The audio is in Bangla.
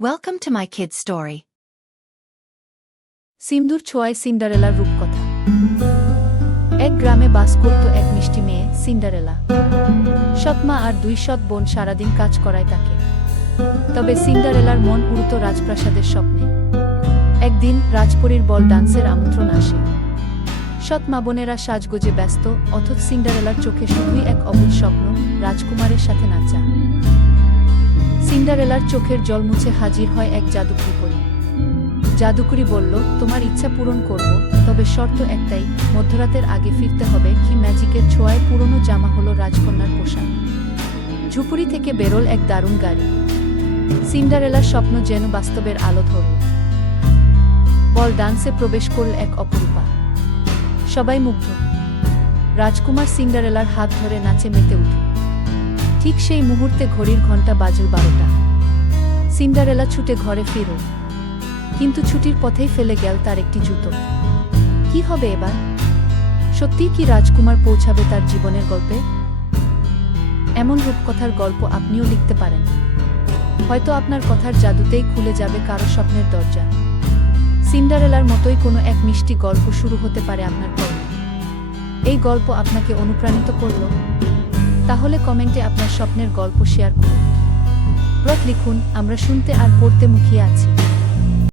Welcome to my kid's story. সিন্দুর ছোঁয়ায় সিন্ডারেলার রূপকথা। এক গ্রামে বাস করত এক মিষ্টি মেয়ে সিন্ডারেলা। সৎ মা আর 2 সৎ বোন সারাদিন কাজ করায় তাকে। তবে সিন্ডারেলার মন উড়ত রাজপ্রাসাদের স্বপ্নে। একদিন রাজপরীর বল ডান্সের আমন্ত্রণ আসে। সৎ মা বোনেরা সাজগোজে ব্যস্ত, অথচ সিন্ডারেলার চোখে শুধুই এক অবুঝ স্বপ্ন, রাজকুমারের সাথে নাচা। সিন্ডারেলার চোখের জল মুছে হাজির হয় এক জাদুকরি পরী। জাদুকরি বলল, তোমার ইচ্ছা পূরণ করব, তবে শর্ত একটাই, মধ্যরাতের আগে ফিরতে হবে। কি ম্যাজিকের ছোঁয়ায় পুরনো জামা হলো রাজকন্যার পোশাক। ঝুপুরি থেকে বেরোল এক দারুণ গাড়ি। সিন্ডারেলার স্বপ্ন যেন বাস্তবের আলো ধরল। বল ডান্সে প্রবেশ করল এক অপরূপা। সবাই মুগ্ধ। রাজকুমার সিন্ডারেলার হাত ধরে নাচে মেতে উঠল। ঠিক সেই মুহূর্তে ঘড়ির ঘণ্টা বাজল 12টা। সিন্ডারেলা ছুটে ঘরে ফিরল, কিন্তু ছুটির পথেই ফেলে গেল তার একটি জুতো। কি হবে এবার? সত্যিই কি রাজকুমার পৌঁছাবে তার জীবনের গল্পে? এমন রূপকথার গল্প আপনিও লিখতে পারেন। হয়তো আপনার কথার জাদুতেই খুলে যাবে কারো স্বপ্নের দরজা। সিন্ডারেলার মতোই কোনো এক মিষ্টি গল্প শুরু হতে পারে আপনার কলমে। এই গল্প আপনাকে অনুপ্রাণিত করল? তাহলে কমেন্টে আপনার স্বপ্নের গল্প শেয়ার করুন। লিখুন, আমরা শুনতে আর পড়তে মুখিয়ে আছি।